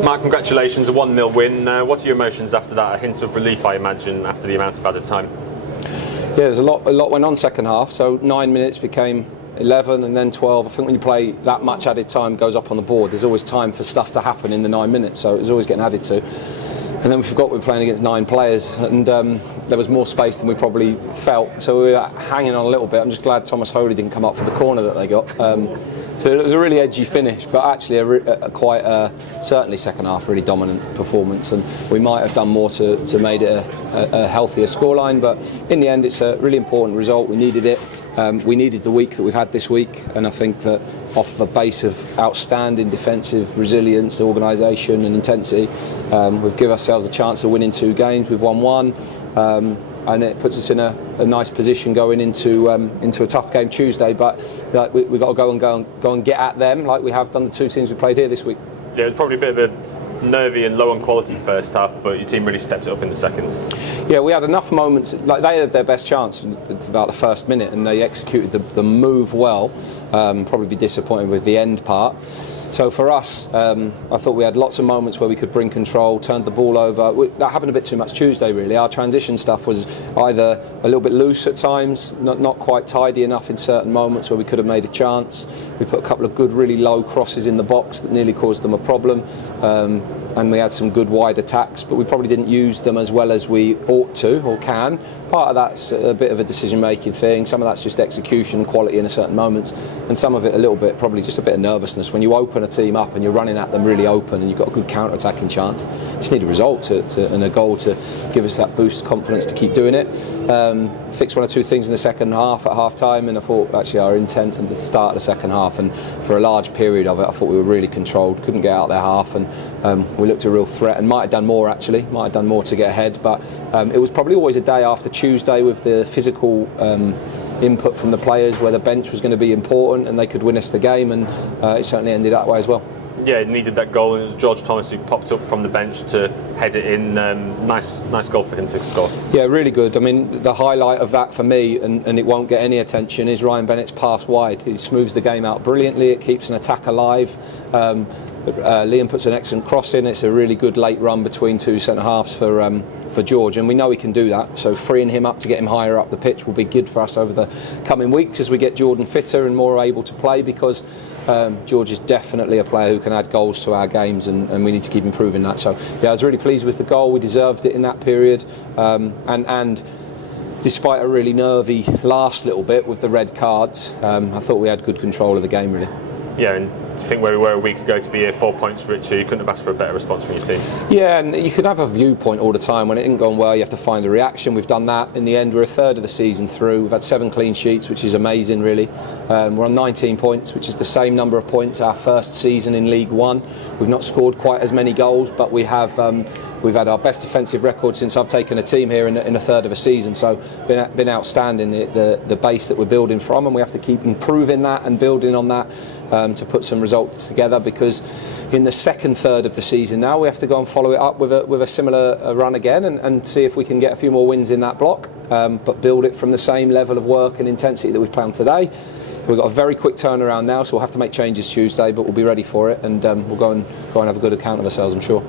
Mark, congratulations, a 1-0 win. What are your emotions after that? A hint of relief, I imagine, after the amount of added time. Yeah, there's a lot went on second half. So 9 minutes became 11 and then 12. I think when you play that much added time goes up on the board, there's always time for stuff to happen in the 9 minutes. So it was always getting added to. And then we forgot we were playing against 9 players, and there was more space than we probably felt. So we were hanging on a little bit. I'm just glad Thomas Holy didn't come up for the corner that they got. So it was a really edgy finish, but actually certainly second half really dominant performance, and we might have done more to made it a healthier scoreline. But in the end, it's a really important result. We needed it. We needed the week that we've had this week, and I think that off a base of outstanding defensive resilience, organisation and intensity, we've given ourselves a chance of winning 2 games. We've won 1, and it puts us in a nice position going into a tough game Tuesday. But we've got to go and get at them like we have done the 2 teams we played here this week. Yeah, it was probably a bit of a nervy and low on quality first half, but your team really stepped it up in the second. Yeah, we had enough moments. Like they had their best chance for about the first minute, and they executed the move well. Probably be disappointed with the end part. So for us, I thought we had lots of moments where we could bring control, turned the ball over. That happened a bit too much Tuesday, really. Our transition stuff was either a little bit loose at times, not quite tidy enough in certain moments where we could have made a chance. We put a couple of good, really low crosses in the box that nearly caused them a problem. And we had some good wide attacks, but we probably didn't use them as well as we ought to or can. Part of that's a bit of a decision-making thing. Some of that's just execution, quality in a certain moments, and some of it a little bit, probably just a bit of nervousness. When you open a team up and you're running at them really open and you've got a good counter-attacking chance, you just need a result and a goal to give us that boost of confidence to keep doing it. Fixed 1 or 2 things in the second half at half-time, and I thought actually our intent at the start of the second half, and for a large period of it, I thought we were really controlled, couldn't get out their half, and we looked a real threat and might have done more to get ahead. But it was probably always a day after Tuesday with the physical input from the players where the bench was going to be important and they could win us the game, and it certainly ended that way as well. Yeah, it needed that goal, and it was George Thomas who popped up from the bench to head it in. Nice goal for him to score. Yeah, really good. I mean, the highlight of that for me, and it won't get any attention, is Ryan Bennett's pass wide. He smooths the game out brilliantly. It keeps an attack alive. Liam puts an excellent cross in. It's a really good late run between 2 centre halves for George, and we know he can do that. So freeing him up to get him higher up the pitch will be good for us over the coming weeks as we get Jordan fitter and more able to play, because George is definitely a player who can add goals to our games, and we need to keep improving that. So yeah, I was really pleased with the goal. We deserved it in that period, and despite a really nervy last little bit with the red cards, I thought we had good control of the game, really. Yeah, and to think where we were a week ago to be here 4 points richer, you couldn't have asked for a better response from your team. Yeah, and you could have a viewpoint all the time. When it isn't going well, you have to find a reaction. We've done that. In the end, we're a third of the season through. We've had 7 clean sheets, which is amazing, really. We're on 19 points, which is the same number of points our first season in League One. We've not scored quite as many goals, but we have. We've had our best defensive record since I've taken a team here in a third of a season. So been outstanding, the base that we're building from, and we have to keep improving that and building on that to put some results together, because in the second third of the season now we have to go and follow it up with a similar run again, and see if we can get a few more wins in that block, but build it from the same level of work and intensity that we've planned today. We've got a very quick turnaround now, so we'll have to make changes Tuesday, but we'll be ready for it, and we'll go and have a good account of ourselves, I'm sure.